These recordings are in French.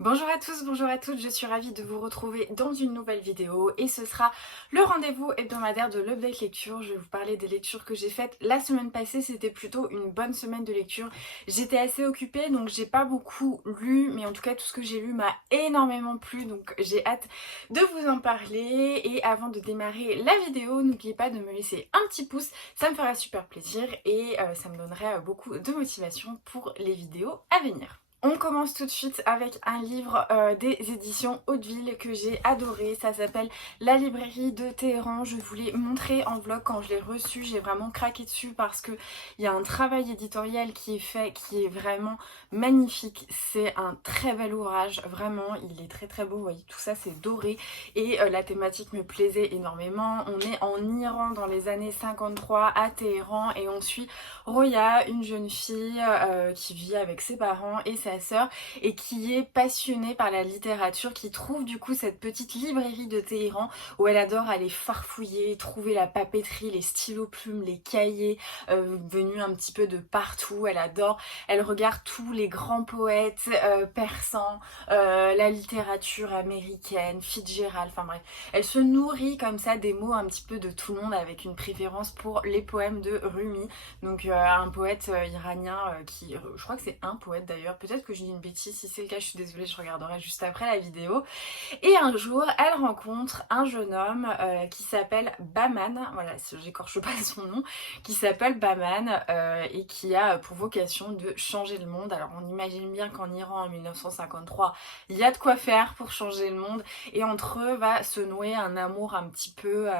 Bonjour à tous, bonjour à toutes, je suis ravie de vous retrouver dans une nouvelle vidéo et ce sera le rendez-vous hebdomadaire de l'Update Lecture. Je vais vous parler des lectures que j'ai faites la semaine passée, c'était plutôt une bonne semaine de lecture. J'étais assez occupée donc j'ai pas beaucoup lu, mais en tout cas tout ce que j'ai lu m'a énormément plu, donc j'ai hâte de vous en parler. Et avant de démarrer la vidéo, n'oubliez pas de me laisser un petit pouce, ça me fera super plaisir et ça me donnerait beaucoup de motivation pour les vidéos à venir. On commence tout de suite avec un livre des éditions Hauteville que j'ai adoré. Ça s'appelle La librairie de Téhéran. Je vous l'ai montré en vlog quand je l'ai reçu. J'ai vraiment craqué dessus parce que il y a un travail éditorial qui est fait, qui est vraiment magnifique. C'est un très bel ouvrage. Vraiment, il est très très beau. Vous voyez, tout ça c'est doré et la thématique me plaisait énormément. On est en Iran dans les années 53 à Téhéran et on suit Roya, une jeune fille qui vit avec ses parents et sa sœur et qui est passionnée par la littérature, qui trouve du coup cette petite librairie de Téhéran où elle adore aller farfouiller, trouver la papeterie, les stylos plumes, les cahiers venus un petit peu de partout. Elle regarde tous les grands poètes persans, la littérature américaine, Fitzgerald, enfin bref. Elle se nourrit comme ça des mots un petit peu de tout le monde avec une préférence pour les poèmes de Rumi. Donc un poète iranien qui, je crois que c'est un poète d'ailleurs, peut-être que je dis une bêtise, si c'est le cas je suis désolée, je regarderai juste après la vidéo. Et un jour elle rencontre un jeune homme qui s'appelle Bahman, voilà, j'écorche pas son nom, qui s'appelle Bahman et qui a pour vocation de changer le monde. Alors on imagine bien qu'en Iran en 1953 il y a de quoi faire pour changer le monde et entre eux va se nouer un amour un petit peu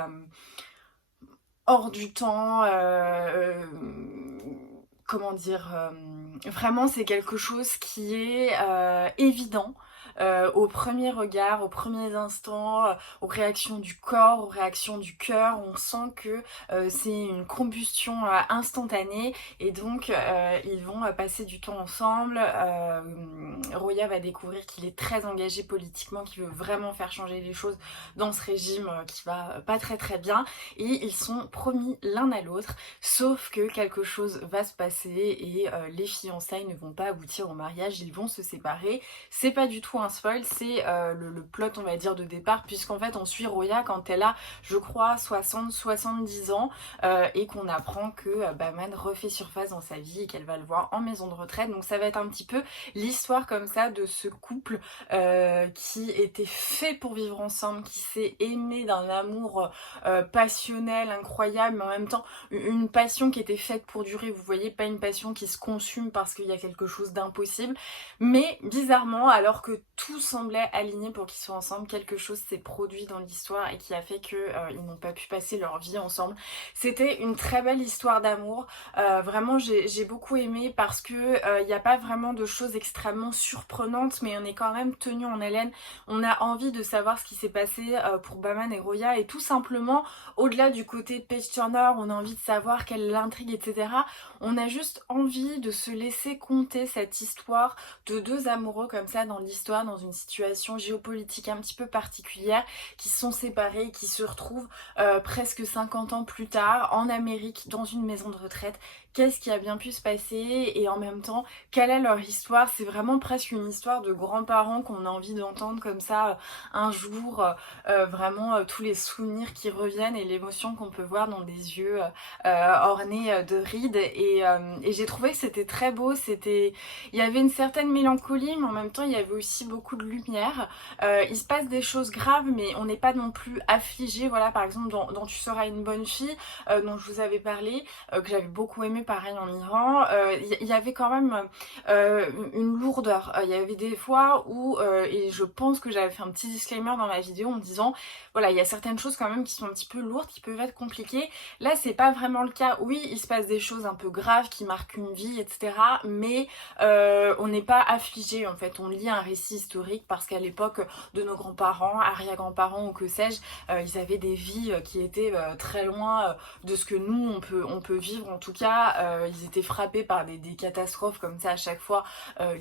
hors du temps, comment dire, vraiment c'est quelque chose qui est évident. Au premier regard, aux premiers instants, aux réactions du corps, aux réactions du cœur, on sent que c'est une combustion instantanée et donc ils vont passer du temps ensemble. Roya va découvrir qu'il est très engagé politiquement, qu'il veut vraiment faire changer les choses dans ce régime qui va pas très très bien et ils sont promis l'un à l'autre, sauf que quelque chose va se passer et les fiançailles ne vont pas aboutir au mariage, ils vont se séparer. C'est pas du tout un spoil, c'est le plot on va dire de départ, puisqu'en fait on suit Roya quand elle a je crois 60-70 ans et qu'on apprend que Bahman refait surface dans sa vie et qu'elle va le voir en maison de retraite. Donc ça va être un petit peu l'histoire comme ça de ce couple qui était fait pour vivre ensemble, qui s'est aimé d'un amour passionnel, incroyable, mais en même temps une passion qui était faite pour durer. Vous voyez, pas une passion qui se consume parce qu'il y a quelque chose d'impossible. Mais bizarrement, alors que tout semblait aligné pour qu'ils soient ensemble, quelque chose s'est produit dans l'histoire et qui a fait que ils n'ont pas pu passer leur vie ensemble. C'était une très belle histoire d'amour. Vraiment, j'ai beaucoup aimé parce que il n'y a pas vraiment de choses extrêmement surprenantes, mais on est quand même tenu en haleine. On a envie de savoir ce qui s'est passé pour Bahman et Roya et tout simplement, au-delà du côté page turner, on a envie de savoir quelle est l'intrigue, etc. On a juste envie de se laisser conter cette histoire de deux amoureux comme ça dans l'histoire, dans une situation géopolitique un petit peu particulière, qui se sont séparés, qui se retrouvent presque 50 ans plus tard en Amérique dans une maison de retraite. Qu'est-ce qui a bien pu se passer et en même temps quelle est leur histoire? C'est vraiment presque une histoire de grands-parents qu'on a envie d'entendre comme ça un jour, vraiment tous les souvenirs qui reviennent et l'émotion qu'on peut voir dans des yeux ornés de rides et j'ai trouvé que c'était très beau. Il y avait une certaine mélancolie mais en même temps il y avait aussi beaucoup de lumière. Il se passe des choses graves mais on n'est pas non plus affligé. Voilà, par exemple dans Tu seras une bonne fille dont je vous avais parlé, que j'avais beaucoup aimé pareil en Iran, il y avait quand même une lourdeur. Il y avait des fois où, et je pense que j'avais fait un petit disclaimer dans ma vidéo en disant, voilà, il y a certaines choses quand même qui sont un petit peu lourdes, qui peuvent être compliquées. Là, c'est pas vraiment le cas. Oui, il se passe des choses un peu graves qui marquent une vie, etc. Mais on n'est pas affligé en fait. On lit un récit historique parce qu'à l'époque de nos grands-parents, arrière-grands-parents ou que sais-je, ils avaient des vies qui étaient très loin de ce que nous on peut vivre en tout cas fois, ils étaient frappés par des catastrophes comme ça à chaque fois,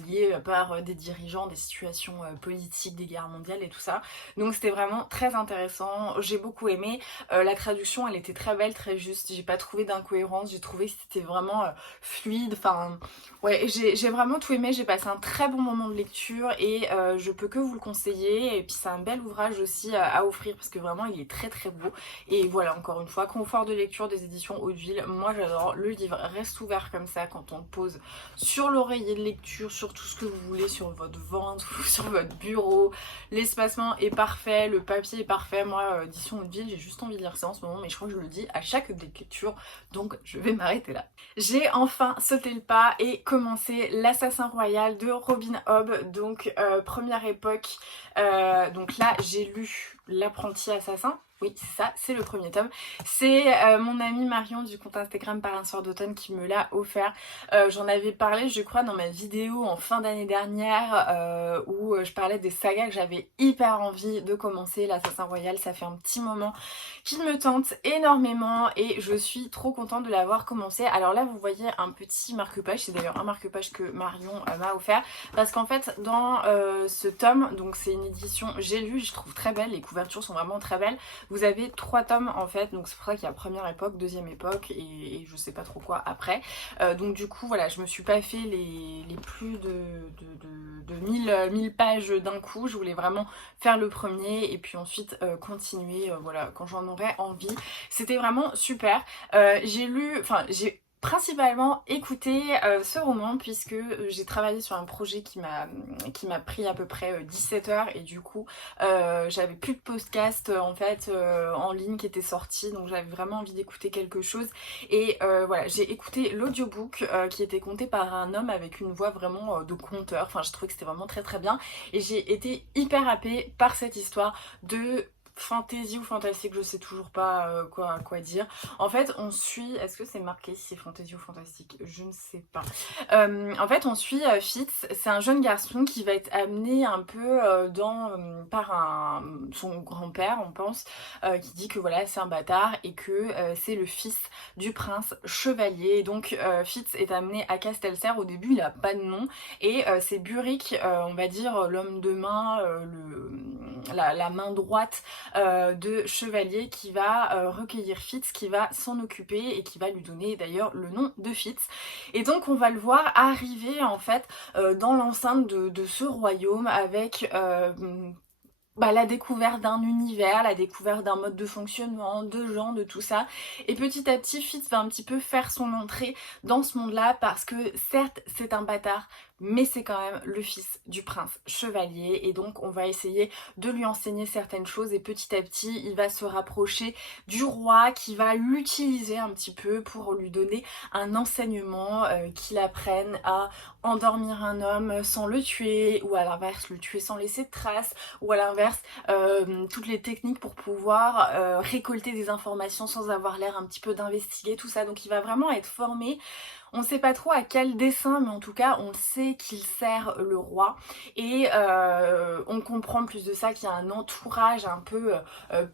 liées par des dirigeants, des situations politiques, des guerres mondiales et tout ça. Donc c'était vraiment très intéressant, j'ai beaucoup aimé. La traduction elle était très belle, très juste, j'ai pas trouvé d'incohérence, j'ai trouvé que c'était vraiment fluide, enfin ouais, j'ai vraiment tout aimé, j'ai passé un très bon moment de lecture et je peux que vous le conseiller. Et puis c'est un bel ouvrage aussi à offrir parce que vraiment il est très très beau. Et voilà, encore une fois, confort de lecture des éditions Hauteville, moi j'adore. Le livre reste ouvert comme ça quand on le pose sur l'oreiller de lecture, sur tout ce que vous voulez, sur votre ventre, sur votre bureau. L'espacement est parfait, le papier est parfait. Moi, édition Hauteville, j'ai juste envie de lire ça en ce moment, mais je crois que je le dis à chaque lecture, donc je vais m'arrêter là. J'ai enfin sauté le pas et commencé L'Assassin Royal de Robin Hobb, donc première époque. Donc là j'ai lu L'Apprenti Assassin. Oui, c'est ça, c'est le premier tome. C'est mon amie Marion du compte Instagram Par un soir d'automne qui me l'a offert. J'en avais parlé, je crois, dans ma vidéo en fin d'année dernière où je parlais des sagas que j'avais hyper envie de commencer. L'Assassin Royal, ça fait un petit moment qu'il me tente énormément et je suis trop contente de l'avoir commencé. Alors là, vous voyez un petit marque-page, c'est d'ailleurs un marque-page que Marion m'a offert parce qu'en fait, dans ce tome, donc c'est une édition j'ai lu, je trouve très belle, les couvertures sont vraiment très belles. Vous avez 3 tomes en fait, donc c'est pour ça qu'il y a première époque, deuxième époque et je sais pas trop quoi après. Donc du coup voilà, je me suis pas fait les plus de 1000 pages d'un coup, je voulais vraiment faire le premier et puis ensuite continuer voilà, quand j'en aurais envie. C'était vraiment super. J'ai principalement écouté ce roman puisque j'ai travaillé sur un projet qui m'a pris à peu près 17 heures et du coup j'avais plus de podcast en fait en ligne qui était sorti, donc j'avais vraiment envie d'écouter quelque chose et voilà, j'ai écouté l'audiobook qui était conté par un homme avec une voix vraiment de conteur. Enfin, je trouvais que c'était vraiment très très bien et j'ai été hyper happée par cette histoire de fantasy ou fantastique, je sais toujours pas quoi dire. En fait, on suit... Est-ce que c'est marqué si c'est fantasy ou fantastique? Je ne sais pas. En fait, on suit Fitz. C'est un jeune garçon qui va être amené un peu par son grand-père, on pense, qui dit que voilà, c'est un bâtard et que c'est le fils du prince chevalier. Donc, Fitz est amené à Castelcerre. Au début, il a pas de nom. Et c'est Burick, on va dire, l'homme de main, la main droite de chevalier qui va recueillir Fitz, qui va s'en occuper et qui va lui donner d'ailleurs le nom de Fitz. Et donc on va le voir arriver en fait dans l'enceinte de ce royaume avec la découverte d'un univers, la découverte d'un mode de fonctionnement, de gens, de tout ça. Et petit à petit, Fitz va un petit peu faire son entrée dans ce monde-là parce que certes, c'est un bâtard, mais c'est quand même le fils du prince chevalier et donc on va essayer de lui enseigner certaines choses et petit à petit il va se rapprocher du roi qui va l'utiliser un petit peu pour lui donner un enseignement qu'il apprenne à endormir un homme sans le tuer ou à l'inverse le tuer sans laisser de traces ou à l'inverse toutes les techniques pour pouvoir récolter des informations sans avoir l'air un petit peu d'investiguer tout ça. Donc il va vraiment être formé. On ne sait pas trop à quel dessein, mais en tout cas, on sait qu'il sert le roi. Et on comprend plus de ça qu'il y a un entourage un peu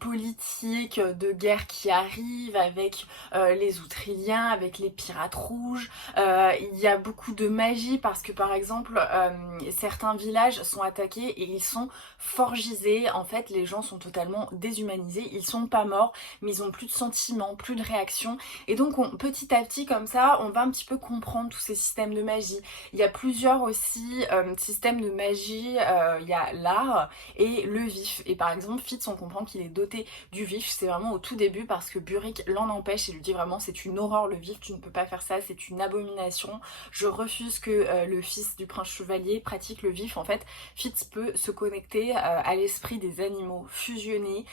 politique de guerre qui arrive avec les Outriliens, avec les pirates rouges. Il y a beaucoup de magie parce que par exemple, certains villages sont attaqués et ils sont forgisés. En fait, les gens sont totalement déshumanisés. Ils sont pas morts, mais ils ont plus de sentiments, plus de réactions. Et donc, petit à petit, comme ça, on va un petit peu comprendre tous ces systèmes de magie. Il y a plusieurs aussi systèmes de magie, il y a l'art et le vif. Et par exemple, Fitz, on comprend qu'il est doté du vif, c'est vraiment au tout début parce que Burick l'en empêche et lui dit vraiment c'est une horreur le vif, tu ne peux pas faire ça, c'est une abomination. Je refuse que le fils du prince chevalier pratique le vif. En fait, Fitz peut se connecter à l'esprit des animaux, fusionner.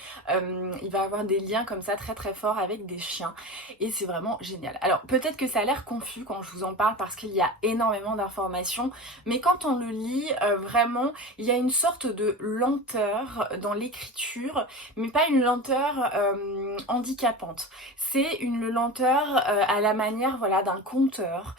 Il va avoir des liens comme ça très très forts avec des chiens et c'est vraiment génial. Alors peut-être que ça a l'air confus, début quand je vous en parle parce qu'il y a énormément d'informations, mais quand on le lit, vraiment, il y a une sorte de lenteur dans l'écriture, mais pas une lenteur handicapante. C'est une lenteur à la manière voilà, d'un conteur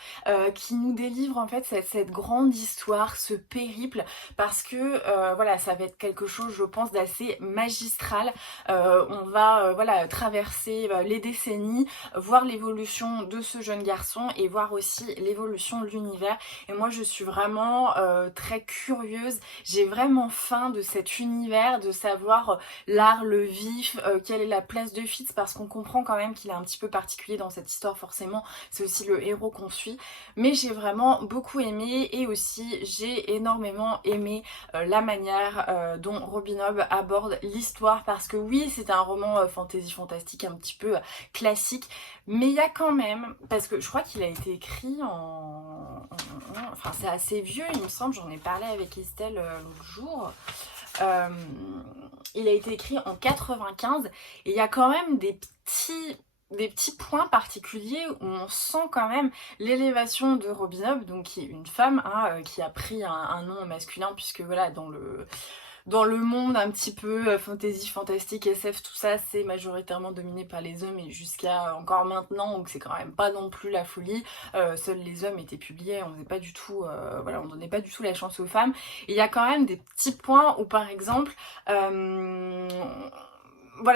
qui nous délivre en fait cette grande histoire, ce périple, parce que voilà, ça va être quelque chose, je pense, d'assez magistral. On va voilà, traverser les décennies, voir l'évolution de ce jeune garçon et voir aussi l'évolution de l'univers. Et moi, je suis vraiment très curieuse. J'ai vraiment faim de cet univers, de savoir l'art, le vif, quelle est la place de Fitz, parce qu'on comprend quand même qu'il est un petit peu particulier dans cette histoire, forcément. C'est aussi le héros qu'on suit. Mais j'ai vraiment beaucoup aimé, et aussi j'ai énormément aimé la manière dont Robin Hobb aborde l'histoire, parce que oui, c'est un roman fantasy fantastique un petit peu classique, mais il y a quand même, parce que je crois qu'il a été écrit enfin c'est assez vieux il me semble, j'en ai parlé avec Estelle l'autre jour. Il a été écrit en 95 et il y a quand même des petits points particuliers où on sent quand même l'élévation de Robin Hobb, donc qui est une femme hein, qui a pris un nom masculin, puisque voilà, dans le monde un petit peu fantasy, fantastique, SF, tout ça, c'est majoritairement dominé par les hommes, et jusqu'à encore maintenant, donc c'est quand même pas non plus la folie. Seuls les hommes étaient publiés, on faisait pas du tout, voilà, on donnait pas du tout la chance aux femmes. Et il y a quand même des petits points où, par exemple, voilà,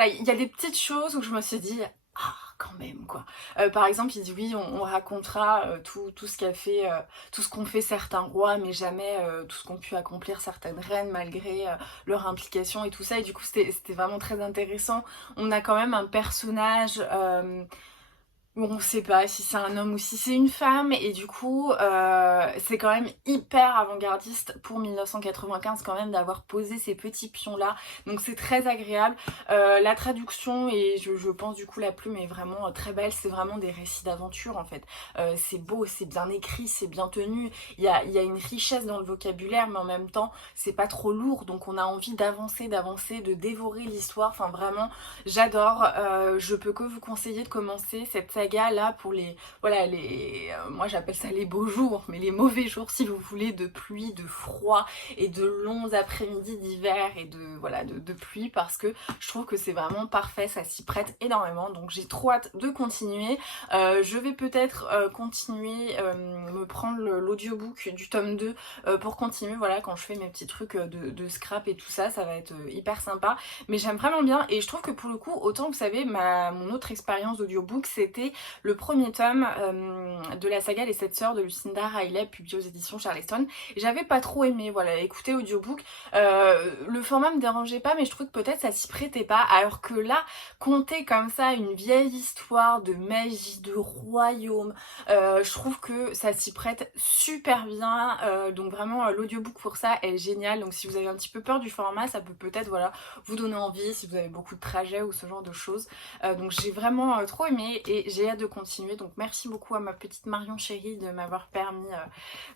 il y a des petites choses où je me suis dit, ah, quand même quoi. Par exemple, il dit oui, on racontera tout ce qu'a fait, tout ce qu'ont fait certains rois, mais jamais tout ce qu'ont pu accomplir certaines reines malgré leur implication et tout ça. Et du coup, c'était vraiment très intéressant. On a quand même un personnage où on sait pas si c'est un homme ou si c'est une femme, et du coup c'est quand même hyper avant-gardiste pour 1995 quand même d'avoir posé ces petits pions là, donc c'est très agréable. La traduction, et je pense du coup la plume est vraiment très belle, c'est vraiment des récits d'aventure en fait. C'est beau, c'est bien écrit, c'est bien tenu, il y a une richesse dans le vocabulaire, mais en même temps c'est pas trop lourd, donc on a envie d'avancer, de dévorer l'histoire. Enfin vraiment j'adore, je peux que vous conseiller de commencer cette saga là pour les, voilà, moi j'appelle ça les beaux jours, mais les mauvais jours si vous voulez, de pluie, de froid et de longs après-midi d'hiver et de pluie, parce que je trouve que c'est vraiment parfait, ça s'y prête énormément, donc j'ai trop hâte de continuer. Je vais peut-être continuer, me prendre l'audiobook du tome 2 pour continuer, voilà, quand je fais mes petits trucs de scrap et tout ça, ça va être hyper sympa. Mais j'aime vraiment bien, et je trouve que pour le coup, autant vous savez, mon autre expérience d'audiobook, c'était le premier tome de la saga Les 7 Sœurs de Lucinda Riley, publié aux éditions Charleston. J'avais pas trop aimé, voilà, écouter audiobook. Le format me dérangeait pas, mais je trouve que peut-être ça s'y prêtait pas. Alors que là, conter comme ça une vieille histoire de magie, de royaume, je trouve que ça s'y prête super bien. Donc vraiment, l'audiobook pour ça est génial. Donc si vous avez un petit peu peur du format, ça peut peut-être voilà, vous donner envie si vous avez beaucoup de trajets ou ce genre de choses. Donc j'ai vraiment trop aimé et j'ai hâte de continuer. Donc merci beaucoup à ma petite Marion chérie de m'avoir permis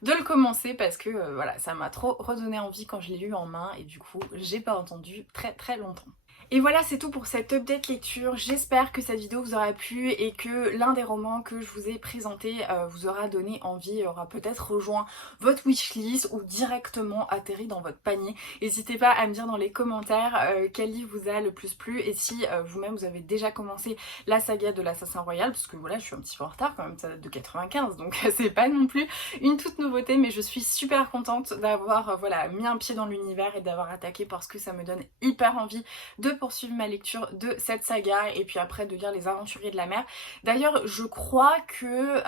de le commencer, parce que voilà, ça m'a trop redonné envie quand je l'ai eu en main, et du coup j'ai pas entendu très longtemps. Et voilà, c'est tout pour cette update lecture. J'espère que cette vidéo vous aura plu et que l'un des romans que je vous ai présenté vous aura donné envie, aura peut-être rejoint votre wishlist ou directement atterri dans votre panier. N'hésitez pas à me dire dans les commentaires quel livre vous a le plus plu, et si vous-même vous avez déjà commencé la saga de l'Assassin Royal, parce que voilà, je suis un petit peu en retard quand même, ça date de 95, donc c'est pas non plus une toute nouveauté, mais je suis super contente d'avoir voilà, mis un pied dans l'univers et d'avoir attaqué, parce que ça me donne hyper envie de poursuivre ma lecture de cette saga, et puis après de lire Les Aventuriers de la Mer. D'ailleurs, je crois que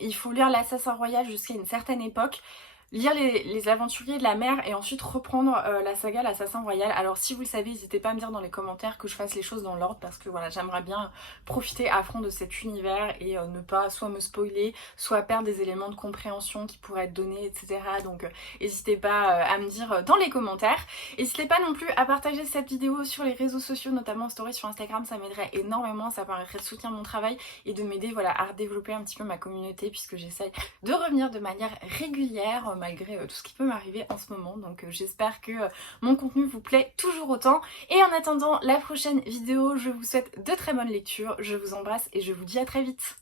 il faut lire l'Assassin Royal jusqu'à une certaine époque, lire les Aventuriers de la Mer, et ensuite reprendre la saga l'Assassin Royal. Alors si vous le savez, n'hésitez pas à me dire dans les commentaires que je fasse les choses dans l'ordre, parce que voilà, j'aimerais bien profiter à fond de cet univers et ne pas soit me spoiler, soit perdre des éléments de compréhension qui pourraient être donnés, etc. Donc n'hésitez pas à me dire dans les commentaires. N'hésitez pas non plus à partager cette vidéo sur les réseaux sociaux, notamment en story sur Instagram, ça m'aiderait énormément, ça permettrait de soutenir mon travail et de m'aider voilà, à développer un petit peu ma communauté, puisque j'essaye de revenir de manière régulière malgré tout ce qui peut m'arriver en ce moment. Donc j'espère que mon contenu vous plaît toujours autant, et en attendant la prochaine vidéo, je vous souhaite de très bonnes lectures, je vous embrasse et je vous dis à très vite.